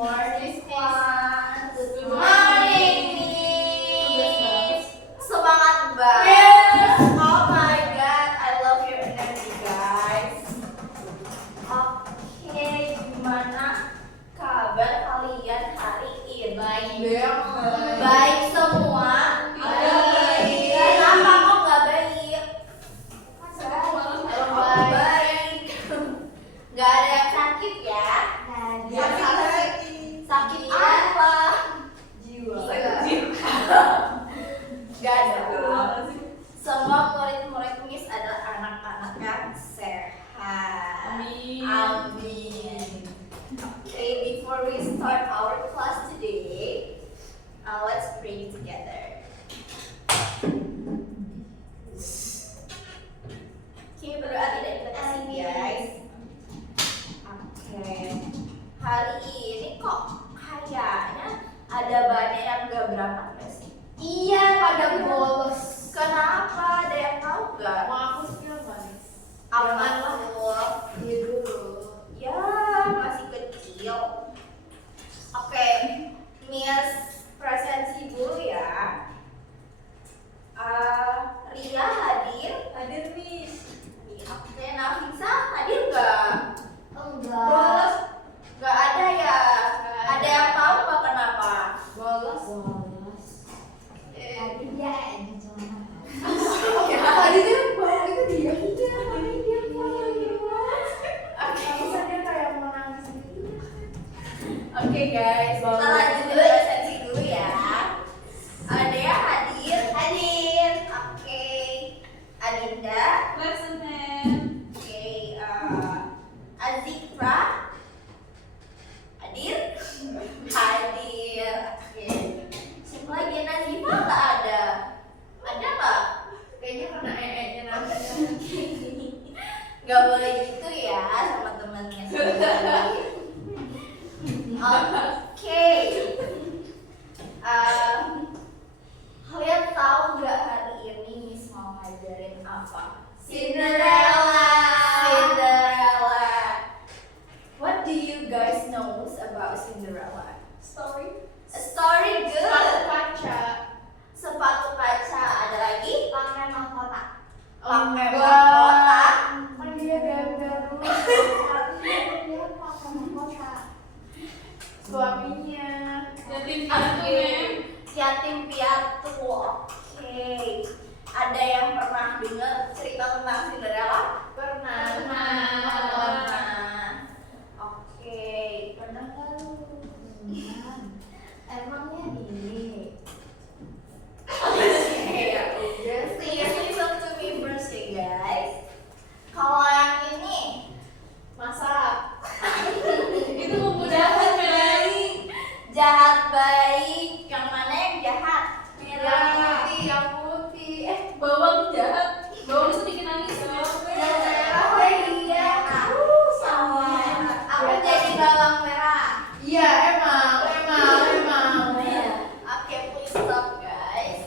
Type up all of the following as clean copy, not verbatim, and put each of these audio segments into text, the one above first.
morning, class. Good morning, Miss. Semangat banget. Oh my god, I love your energy, guys. Oke, gimana kabar kalian hari ini? Baik semua. Baik. Kenapa kok nggak baik? Baik. Nggak ada yang sakit ya? Sakit apa? Jiwa. Gak ada. Semua murid-murid Miss adalah anak-anak yang sehat. Amin. Okay, before we start our class today, let's pray together. Okay, berdoa tidak dibatasi, guys. Oke. Hari ini kok kayaknya ada banyak yang gak berangkat sih? Iya, pada bolos. Kenapa? Ada yang tahu gak? Mau aku spill manis. Apa tuh? Iya dulu. Ya, masih kecil. Oke, Miss presensi dulu ya. Ria hadir? Hadir nih. Oke, Nafisa hadir gak? Enggak. Bolos? Gak ada ya? Ada yang tahu gak kenapa? Bolos. Eh, dia aja cuma. Tadi tuh Bawa itu dia. Iya, dia Oke. Aku sadar kayak mau nangis gitu. Oke guys, kita lanjut dulu presensi dulu ya. Ada yang hadir? Hadir. Oke. Adinda. Present. Oke. Azikra. Hadir? Hadir. Oke. Siapa lagi? Nazifa nggak ada. Ada nggak? Kayaknya kena nya nanti. Gak boleh gitu ya sama temannya sendiri. Oke. Kalian tahu gak hari ini Miss mau ngajarin apa? Cinderella. Cinderella. What do you guys know about Cinderella? Story. A story good. Sepatu kaca. Sepatu kaca. Ada lagi? Pakai mahkota. Pakai mahkota. Kan dia garu-garu. Dia pakai mahkota. Suaminya. Yatim piatu. Yatim piatu. Oke. Ada yang pernah dengar cerita tentang Cinderella? Pernah. Pernah. Oke. Pernah kan? Emangnya ini. Please listen to me first ya guys. Kalau yang ini Masak. Itu memudahkan baik. jahat baik, yang mana yang jahat? Merah. Yang putih. Bawang jahat. Bawang itu bikin nangis. Oh iya, aku salah. Aku jadi bawang merah. Iya, emang. Oke, please stop guys.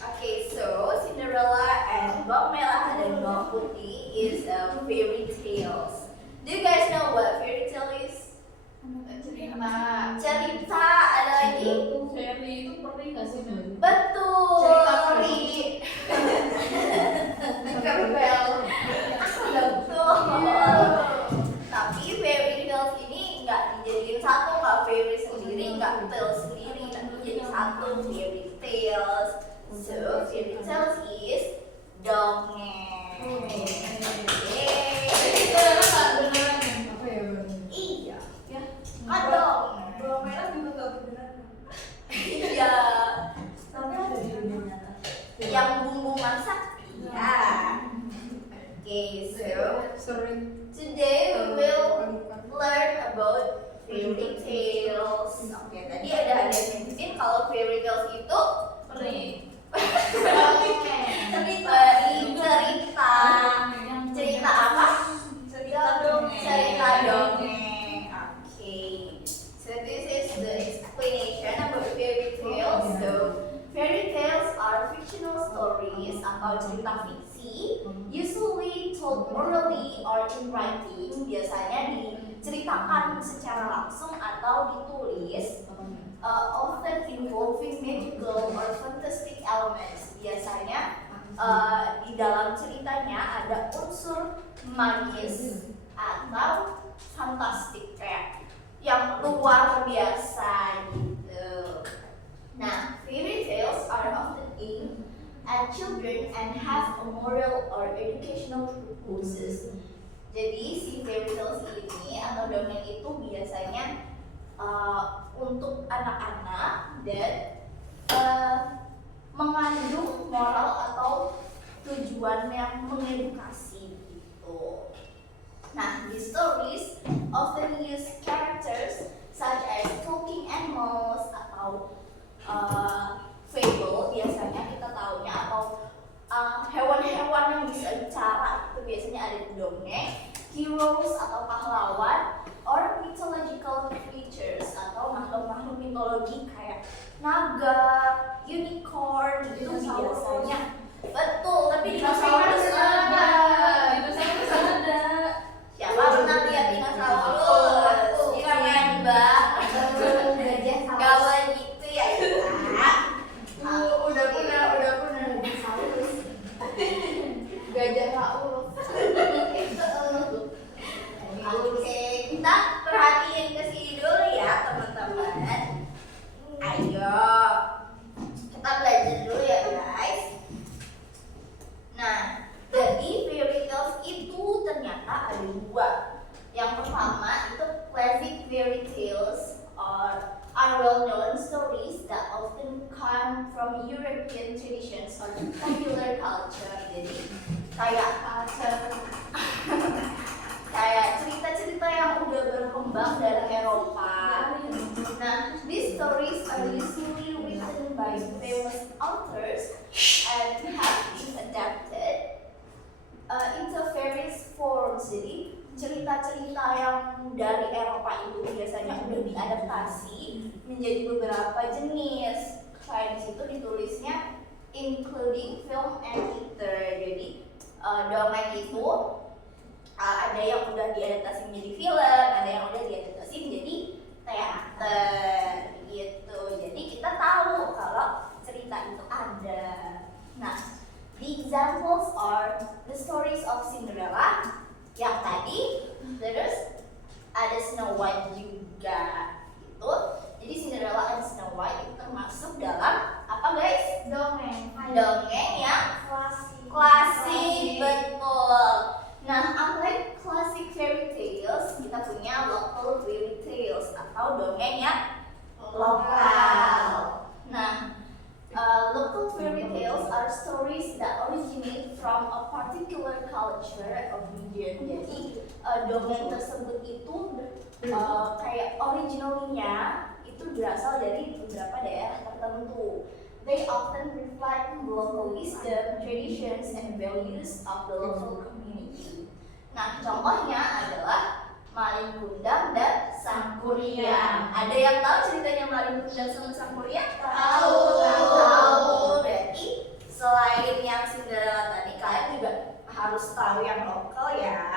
Oke, so Cinderella and bawang merah dan bawang putih is a fairy tales. Do you guys know what fairy tale is? Cerita. Ada lagi? Fairy itu peri nggak sih? Betul. Cerita peri. Tinkerbell. Betul. Tapi fairy tales ini nggak dijadiin satu, nggak fairy sendiri, nggak tale sendiri, tapi jadi satu fairy tales. So fairy tales is dongeng. Iya. Kan dongeng. Bawang merah juga nggak beneran. Iya. Tapi ada di dunia nyata. Yang bumbu masak. Iya. Okay, so today we will learn about fairy tales. Oke, tadi ada yang mention kalau fairy tales itu Peri. cerita apa? Cerita dongeng. Cerita dongeng. Oke. So this is the explanation about fairy tales. So fairy tales are fictional stories atau cerita fiksi, usually told orally or in writing. Biasanya diceritakan secara langsung atau ditulis, often involving magical or fantastic elements. Biasanya di dalam ceritanya ada unsur magis atau fantastik kayak yang luar biasa gitu. Nah, fairy tales are often aimed at children and have a moral or educational purposes. Jadi si fairy tales ini atau dongeng itu biasanya untuk anak-anak dan mengandung moral atau tujuan yang mengedukasi gitu. Nah, these stories often use characters such as talking animals atau fable, biasanya kita tahunya, atau hewan-hewan yang bisa bicara, itu biasanya ada di dongeng, heroes atau pahlawan, or mythological creatures atau makhluk-makhluk mitologi kayak naga, unicorn, itu biasanya. Betul, tapi dinosaurus ada. Dinosaurus ada. Siapa pernah lihat dinosaurus? Keren banget. Gak boleh gitu ya, Ira. Udah punya. Gajah Raul. Oke, kita perhatiin ke sini dulu ya, teman-teman. Ayo, kita belajar dulu ya, guys. Nah, jadi fairy tales itu ternyata ada dua. Yang pertama itu classic fairy tales are well-known stories that often come from European traditions or popular culture. Jadi kayak cerita-cerita yang udah berkembang dari Eropa. Nah, these stories are usually written by famous authors and have been adapted into various forms. Jadi cerita-cerita yang dari Eropa itu biasanya udah diadaptasi menjadi beberapa jenis. Kayak di situ ditulisnya including film and theater. Jadi dongeng itu ada yang udah diadaptasi menjadi film, ada yang udah diadaptasi menjadi teater gitu. Jadi kita tahu kalau cerita itu ada. Nah, the examples are the stories of Cinderella yang tadi, terus ada Snow White juga gitu. Jadi Cinderella dan Snow White itu termasuk dalam apa, guys? Dongeng yang klasik, betul. Nah, unlike classic fairy tales, kita punya local fairy tales atau dongeng yang lokal. Nah, local fairy tales are stories that originate from a particular culture or region. Jadi dongeng tersebut itu kayak originalnya itu berasal dari beberapa daerah tertentu. They often reflect local wisdom, traditions, and values of the local community. Nah, contohnya adalah Malin Kundang dan Sang Kuryang. Ada yang tahu ceritanya Malin Kundang sama Sang Kuryang? Tahu. Berarti selain yang Cinderella tadi, kalian juga harus tahu yang lokal ya.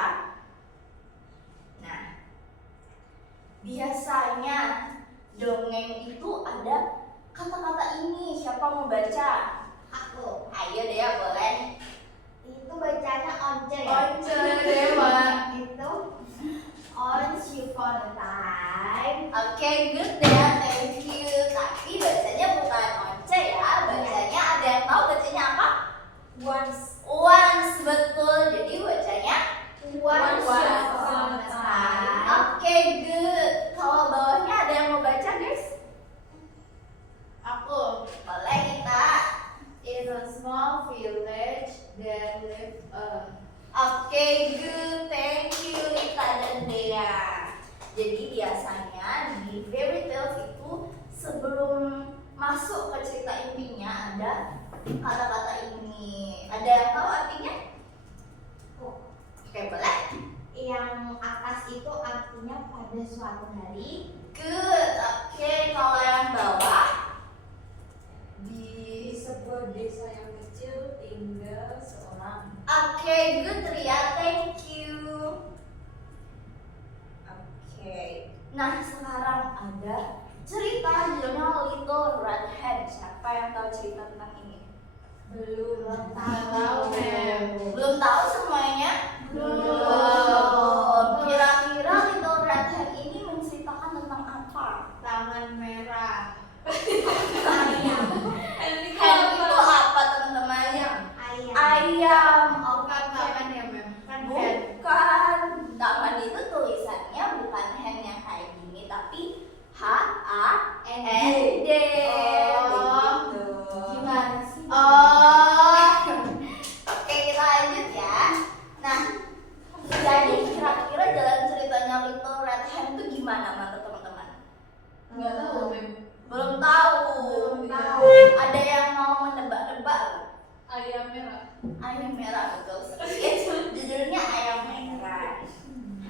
Nah, biasanya dongeng itu ada kata-kata ini. Siapa mau baca? Aku. Ayo deh, boleh. Itu bacanya once ya? Once Dewa. Itu once upon a time. Oke, good deh, thank you. Tapi bacanya bukan once ya, bacanya ada yang tahu bacanya apa? Once, betul. Jadi bacanya Once upon a time. Oke, good. Kalau bawahnya ada yang mau baca, guys? Aku. Boleh kita. In a small village there lived a. Oke, good. Thank you, Lita dan Dea. Jadi biasanya di fairy tales itu sebelum masuk ke cerita intinya ada kata-kata ini. Ada yang tahu artinya? Oke, boleh. Yang atas itu artinya pada suatu hari. Good. Oke, kalau yang bawah? Di sebuah desa yang kecil tinggal seorang. Oke, good Ria, thank you. Oke, ada cerita judulnya Little Red Hen. Siapa yang tahu cerita tentang ini? Belum tahu, Mem. Belum tahu semuanya? Belum. Kira-kira Little Red Hen ini menceritakan tentang apa? Tangan merah. Hen itu apa teman-teman? Ayam. Bukan tangan ya, Mem. Kan hen. Bukan. Tangan itu tulisannya bukan hen yang kayak gini, tapi H-A-N-D. Oh. Begitu. Gimana sih? Oke, kita lanjut ya. Nah, jadi kira-kira jalan ceritanya Little Red Hen itu gimana menurut teman-teman? Nggak tahu, Mem. Belum tahu. Belum tahu. Ada yang mau menebak-nebak? Ayam merah. Ayam merah, betul sekali. Judulnya Ayam Merah.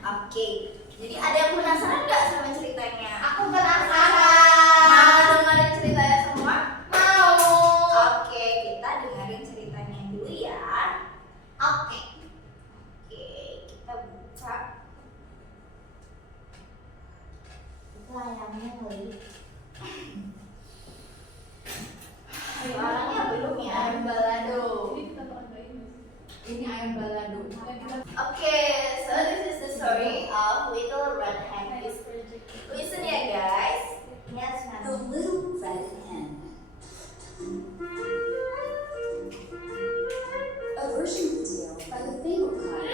Oke, jadi ada yang penasaran nggak sama ceritanya? Aku penasaran. Mau dengerin ceritanya semua? Mau. Oke, kita dengerin ceritanya dulu ya. Oke, kita buka. Itu ayamnya kali. Suaranya belum ya? Ayam balado. Ini ayam balado. Okay, so this is the story of Little Red Hen. Listen ya guys. Yes, The Mem. Little Red Hen. A version of the tale by the Fable Company.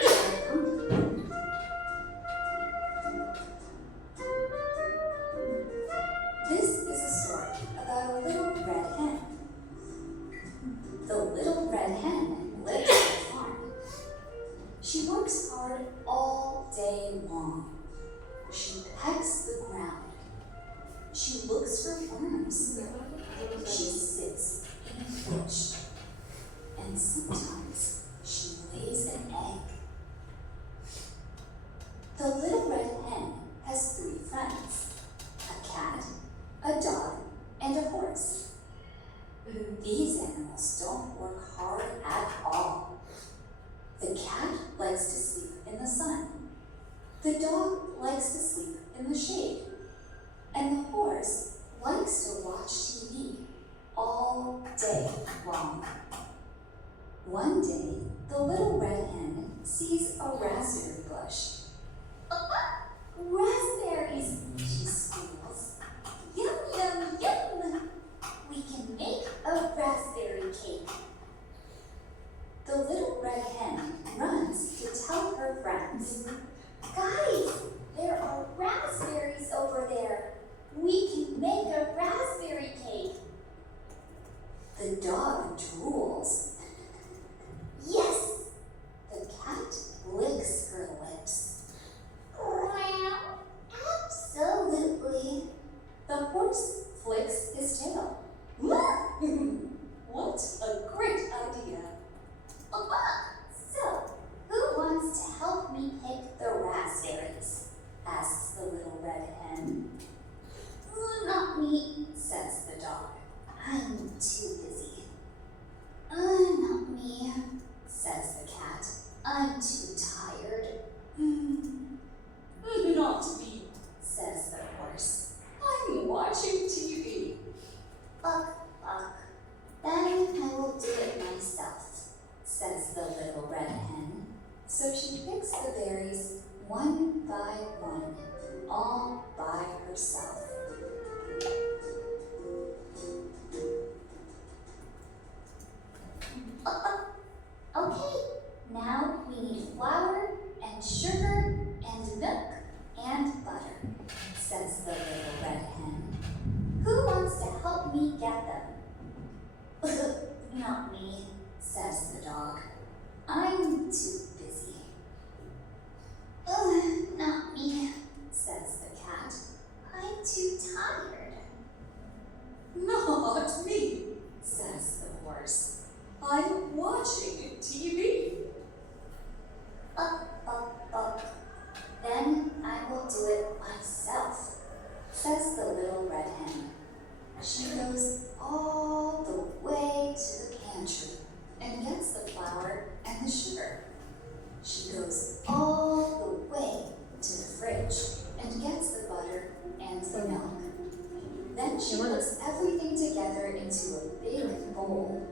This is a story about a little red hen. The little red hen lives on a farm. She works hard all day long. She pecks the ground. She looks for worms. She sits in a bush. And sometimes she lays an egg. The little red hen has 3 friends: a cat, a dog, and a horse. These animals don't work hard at all. The cat likes to sleep in the sun. The dog likes to sleep in the shade. And the horse likes to watch TV all day long. One day, the little red hen sees a raspberry bush. Raspberries, she squeals. Yum, yum, yum. We can make a raspberry cake. The little red hen runs to tell her friends. Guys, there are raspberries over there. We can make a raspberry cake. The dog drools. Yes! The cat licks her lips. Absolutely. The horse flicks his tail. What a great idea. So, who wants to help me pick the raspberries? Asks the little red hen. Not me, says the dog. I'm too busy. Not me, says the cat. I'm too tired. Not me, says the horse. I'm watching TV. Buck. Then I will do it myself, says the little red hen. So she picks the berries one by one, all by herself. Okay, now we need flour and sugar and milk and butter, says the little red hen. Who wants to help me get them? Not me, says the dog. I'm too busy. Not me, says the cat. I'm too tired. Not me, says the horse. I'm watching TV. Buck. Then I will do it myself, says the little red hen. She goes all the way to the pantry and gets the flour and the sugar. She goes all the way to the fridge and gets the butter and the milk. Then she puts everything together into a big bowl,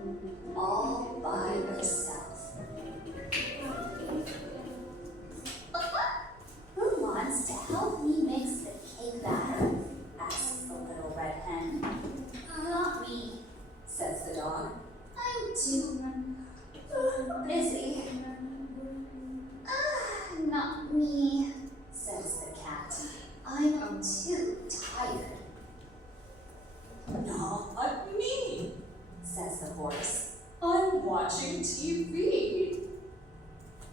all by herself. Who wants to help me mix the cake batter? Asks the little red hen. Not me, says the dog. I'm too busy. Not me, says the cat. I'm too tired. Not me, says the horse. I'm watching TV.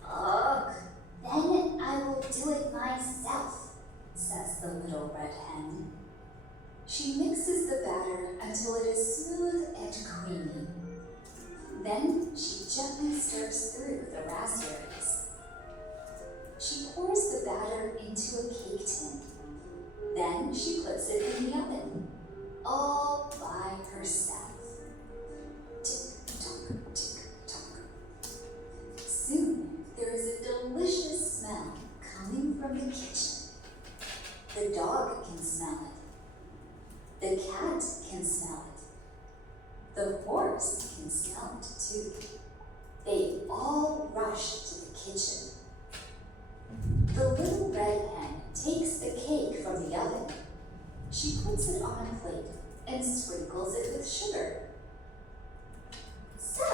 Ugh, then I will do it myself, says the little red hen. She mixes the batter until it is smooth and creamy. Then she gently stirs through the raspberries. She pours the batter into a cake tin. Then she puts it in the oven, all by herself. Tick-tock, tick-tock. Soon there is a delicious smell coming from the kitchen. The dog can smell it. The cat can smell it. The horse can smell it too. They all rush to the kitchen. The little red hen takes the cake from the oven. She puts it on a plate and sprinkles it with sugar. So,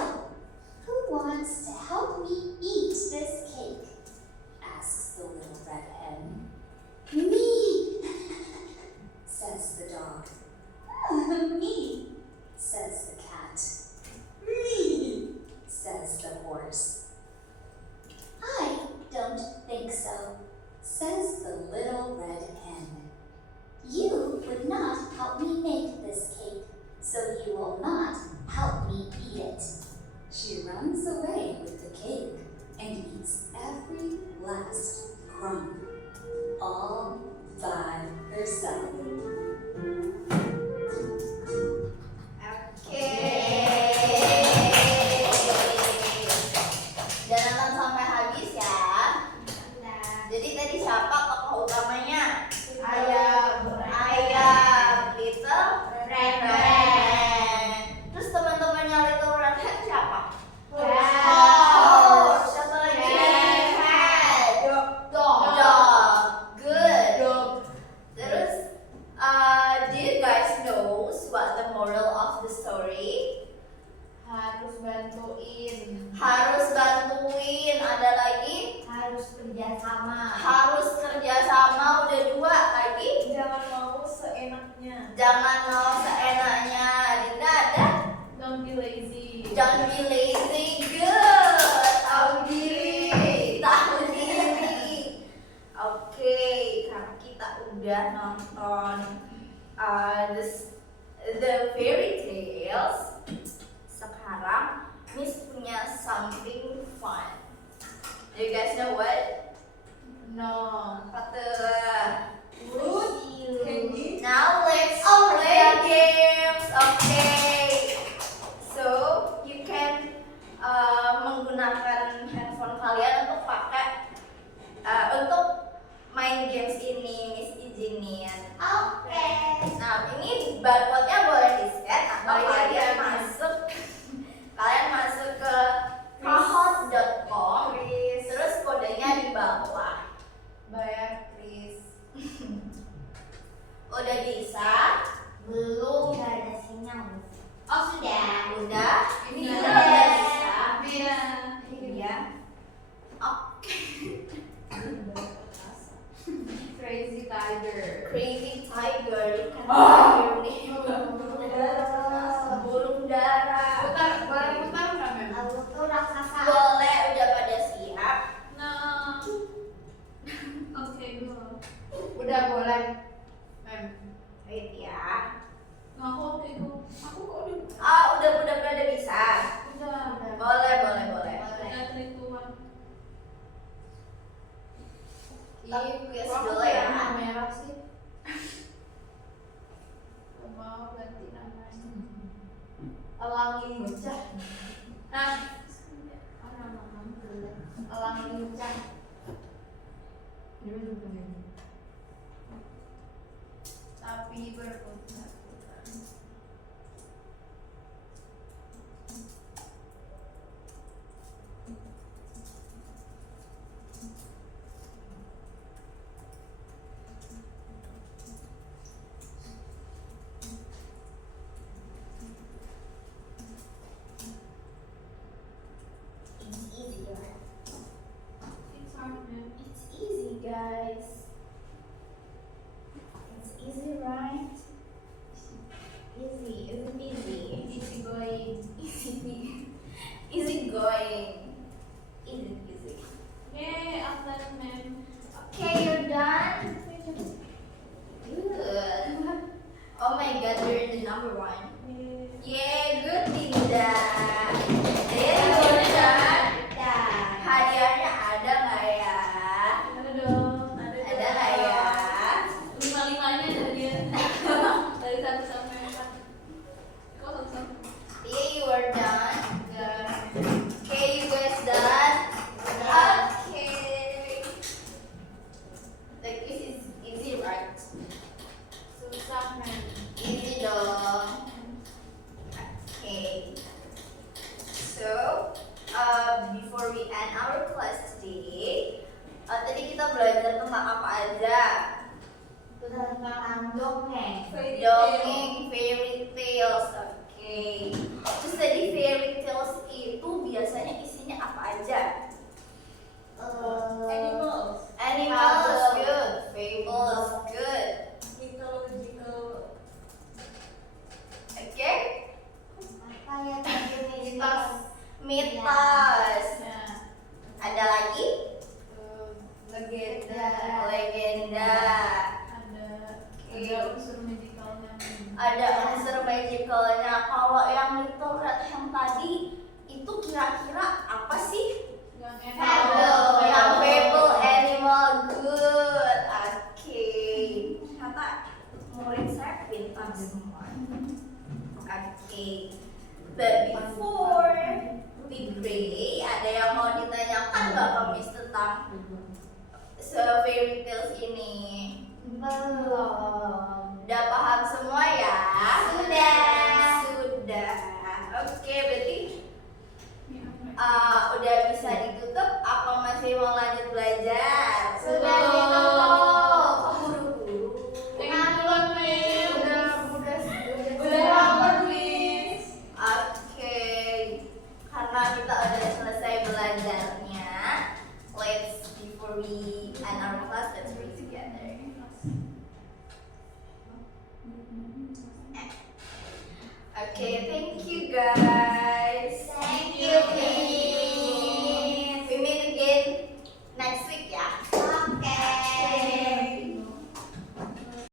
who wants to help me eat this cake? Asks the little red hen. Me, says the dog. Me, says the cat. Me, says the horse. I don't think so, says the little red hen. You would not help me make this cake, so you will not help me eat it. She runs away with the cake and eats every last crumb, all by herself. Jangan nonton sampai habis ya. Jadi tadi siapa tokoh utamanya? Ayam Little Red Hen. Terus teman-temannya Little Red Hen siapa? Oh, siapa lagi? Cat. Dog. Good. Terus, do you guys know what the moral of the story? Harus bantuin. Harus bantuin. Ada lagi? Harus kerjasama. Harus kerjasama. Udah 2 lagi. Jangan mau seenaknya. Jangan mau seenaknya. Dinda ada? Don't be lazy. Don't be lazy. Good. Tahu diri. Tahu diri. Oke, karena kita udah nonton the fairy tales. Sekarang Miss punya something fun. Do you guys know what? No. Apa tuh? Candy. Now let's play games. Okay. So you can menggunakan handphone kalian untuk pakai untuk main games ini. Miss izinin. Oke. Nah ini barcode-nya boleh di-scan atau Oh, iya, kalian iya. masuk ke kahoot.com. Terus kodenya di bawah. Bayar please. Udah bisa? Belum. Gak ada sinyal. Oh sudah. Udah? Ini Udah udah. bisa. Iya. Iya. Oke. Crazy tiger. Crazy tiger, you can hear me. Burung dara. Boleh putar nggak Mem? Aku tuh raksasa. Boleh, udah pada siap. No. Oke go. Udah boleh. Mem. Wait ya. Aku oke go. Aku kok udah. Udah pada bisa. Udah. Boleh. Udah 3, 2, 1. Tapi quiz Kok aku dulu ya. warna merah sih? Mau ganti namanya. Elang lincah. Nah, nama kamu boleh. Elang lincah. Tapi berputar-putar. my god, you're the number one. Yeah, good Dinda. Then your turn. Hadiahnya ada nggak ya? Ada dong. Ada nggak ya? 5-5-nya dari dia. Dari 1 sampai 4. Kok 1 sampai 4? Yeah, you are done. Okay, you guys done? Okay. Like this is easy, right? Susah men. Easy dong. Okay. So, before we end our class today, tadi kita belajar tentang apa aja? Tentang dongeng. Dongeng, fairy tales. Oke. Terus tadi fairy tales itu biasanya isinya apa aja? Animals. Animals, Fable. good. Fables, good. Mythological. Oke. Apa ya tadi mitos? Mitos. Ya. Ada lagi? Legenda. Legenda. Ada unsur magicalnya. Ada unsur magicalnya. Kalau yang little red yang tadi itu kira-kira apa sih? Yang Fable. Yang fable animal, good. Oke. Ternyata murid saya pintar semua. Oke. But before we pray, ada yang mau ditanyakan nggak ke Miss tentang fairy tales ini? Belum. Udah paham semua ya? Sudah. Sudah. Oke, berarti udah bisa ditutup. Apa masih mau lanjut belajar? Sudah ditutup. Keburu-buru. Udah lapar, Miss. Oke, karena kita udah selesai belajarnya, before we end our class, let's read together.